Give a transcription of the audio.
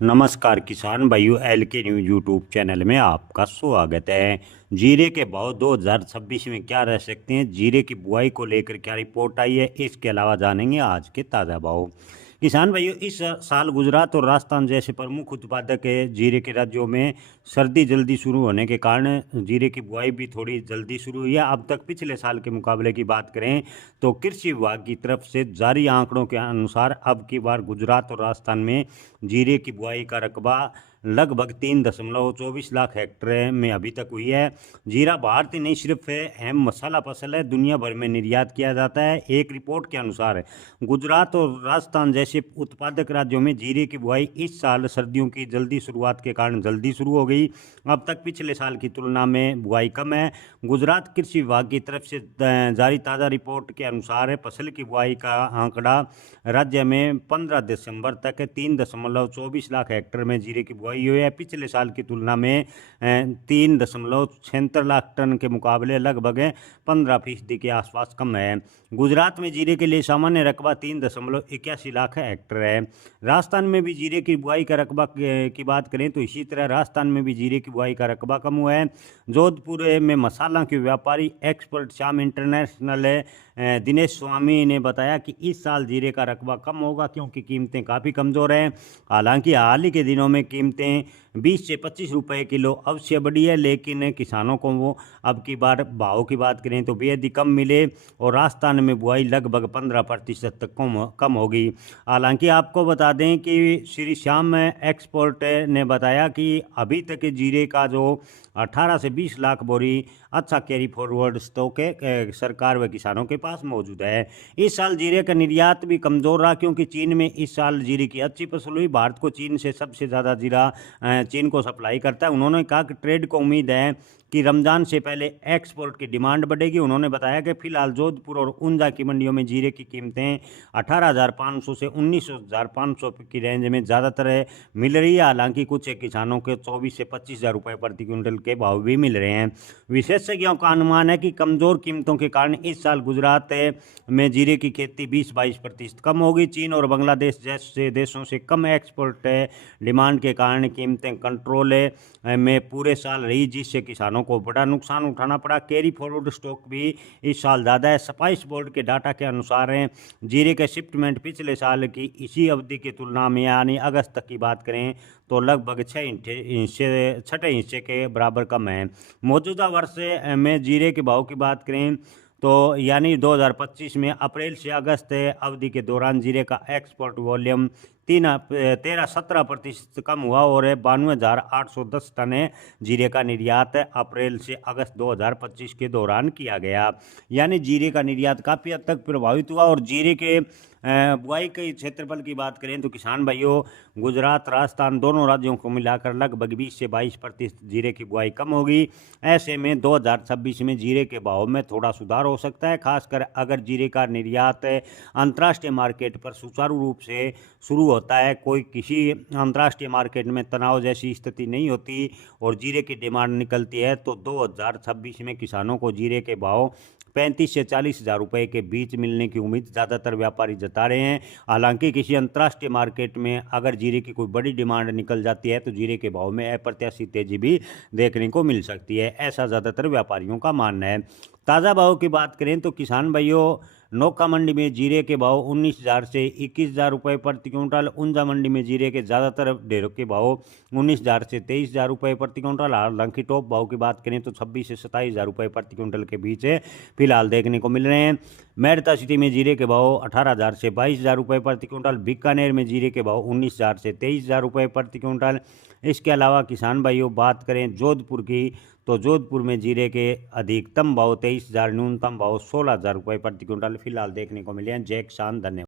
नमस्कार किसान भाइयों, एल के न्यूज़ यूट्यूब चैनल में आपका स्वागत है। जीरे के भाव 2026 में क्या रह सकते हैं, जीरे की बुआई को लेकर क्या रिपोर्ट आई है, इसके अलावा जानेंगे आज के ताज़ा भाव। किसान भाइयों, इस साल गुजरात और राजस्थान जैसे प्रमुख उत्पादक जीरे के राज्यों में सर्दी जल्दी शुरू होने के कारण जीरे की बुआई भी थोड़ी जल्दी शुरू हुई है। अब तक पिछले साल के मुकाबले की बात करें तो कृषि विभाग की तरफ से जारी आंकड़ों के अनुसार अब की बार गुजरात और राजस्थान में जीरे की बुआई का रकबा लगभग 3.24 लाख हेक्टेयर में अभी तक हुई है। जीरा भारत नहीं सिर्फ अहम मसाला फसल है, दुनिया भर में निर्यात किया जाता है। एक रिपोर्ट के अनुसार गुजरात और राजस्थान जैसे उत्पादक राज्यों में जीरे की बुआई इस साल सर्दियों की जल्दी शुरुआत के कारण जल्दी शुरू हो गई। अब तक पिछले साल की तुलना में बुआई कम है। गुजरात कृषि विभाग की तरफ से जारी ताज़ा रिपोर्ट के अनुसार फसल की बुआई का आंकड़ा राज्य में 15 दिसंबर तक 3.24 लाख हेक्टेयर में जीरे की बुआई हुई है। पिछले साल की तुलना में 3.76 लाख टन के मुकाबले लगभग 15% के आसपास कम है। गुजरात में जीरे के लिए सामान्य रकबा 3.81 लाख हेक्टेयर है। राजस्थान में भी जीरे की बुआई का रकबा की बात करें तो इसी तरह राजस्थान में भी जीरे की बुआई का रकबा कम हुआ है। जोधपुर में मसाला के व्यापारी एक्सपर्ट श्याम इंटरनेशनल दिनेश स्वामी ने बताया कि इस साल जीरे का रकबा कम होगा क्योंकि कीमतें काफ़ी कमज़ोर हैं। हालांकि हाल ही के दिनों में कीमतें 20 से 25 रुपए किलो अवश्य बढ़ी है, लेकिन किसानों को वो अब की बार भाव की बात करें तो बेहद ही कम मिले और राजस्थान में बुआई लगभग 15% तक कम होगी। हालांकि आपको बता दें कि श्री श्याम एक्सपोर्ट ने बताया कि अभी तक जीरे का जो 18 से 20 लाख बोरी अच्छा कैरी फॉरवर्ड स्टॉक है सरकार व किसानों के पास मौजूद है। इस साल जीरे का निर्यात भी कमज़ोर रहा क्योंकि चीन में इस साल जीरे की अच्छी फसल हुई। भारत को चीन से सबसे ज़्यादा जीरा चीन को सप्लाई करता है। उन्होंने कहा कि ट्रेड को उम्मीद है कि रमज़ान से पहले एक्सपोर्ट की डिमांड बढ़ेगी। उन्होंने बताया कि फिलहाल जोधपुर और ऊंजा की मंडियों में जीरे की कीमतें 18,500 से 19,500 की रेंज में ज़्यादातर मिल रही है। हालांकि कुछ किसानों के 24 से 25,000 रुपये प्रति क्विंटल के भाव भी मिल रहे हैं। विशेषज्ञों का अनुमान है कि कमज़ोर कीमतों के कारण इस साल गुजरात में जीरे की खेती 20-22% कम होगी। चीन और बांग्लादेश जैसे देशों से कम एक्सपोर्ट डिमांड के कारण कीमतें कंट्रोल में पूरे साल रही, जिससे किसानों को बड़ा नुकसान उठाना पड़ा। कैरी फॉरवर्ड स्टॉक भी इस साल ज़्यादा है। स्पाइस बोर्ड के डाटा के अनुसार जीरे के शिपमेंट पिछले साल की इसी अवधि की तुलना में यानी अगस्त तक की बात करें तो लगभग 6 हिस्से के बराबर कम है। मौजूदा वर्ष में जीरे के भाव की बात करें तो यानी 2025 में अप्रैल से अगस्त अवधि के दौरान जीरे का एक्सपोर्ट वॉल्यूम 17% कम हुआ और 92,810 टन जीरे का निर्यात अप्रैल से अगस्त 2025 के दौरान किया गया। यानी जीरे का निर्यात काफ़ी हद तक प्रभावित हुआ। और जीरे के बुआई के क्षेत्रफल की बात करें तो किसान भाइयों, गुजरात राजस्थान दोनों राज्यों को मिलाकर लगभग 20 से 22% जीरे की बुआई कम होगी। ऐसे में 2026 में जीरे के भाव में थोड़ा सुधार हो सकता है, खासकर अगर जीरे का निर्यात अंतर्राष्ट्रीय मार्केट पर सुचारू रूप से शुरू होता है। कोई किसी अंतर्राष्ट्रीय मार्केट में तनाव जैसी स्थिति नहीं होती और जीरे की डिमांड निकलती है तो 2026 में किसानों को जीरे के भाव 35 से 40,000 रुपये के बीच मिलने की उम्मीद ज़्यादातर व्यापारी जता रहे हैं। हालांकि किसी अंतर्राष्ट्रीय मार्केट में अगर जीरे की कोई बड़ी डिमांड निकल जाती है तो जीरे के भाव में अप्रत्याशित तेजी भी देखने को मिल सकती है, ऐसा ज़्यादातर व्यापारियों का मानना है। ताज़ा भाव की बात करें तो किसान भाइयों, नौका मंडी में जीरे के भाव 19,000 से 21,000 रुपये प्रति क्विंटल। ऊंजा मंडी में जीरे के ज़्यादातर ढेरों के भाव 19,000 से 23,000 रुपये प्रति क्विंटल। हालांकि टॉप भाव की बात करें तो 26 से 27,000 रुपये प्रति क्विंटल के बीच फिलहाल देखने को मिल रहे हैं। मेड़ता सिटी में जीरे के भाव 18,000 से 22,000 रुपये प्रति क्विंटल। बीकानेर में जीरे के भाव 19,000 से 23,000 रुपये प्रति क्विंटल। इसके अलावा किसान भाइयों बात करें जोधपुर की तो जोधपुर में जीरे के अधिकतम भाव 23,000, न्यूनतम भाव 16,000 रुपये प्रति क्विंटल फिलहाल देखने को मिले हैं। जय किसान, धन्यवाद।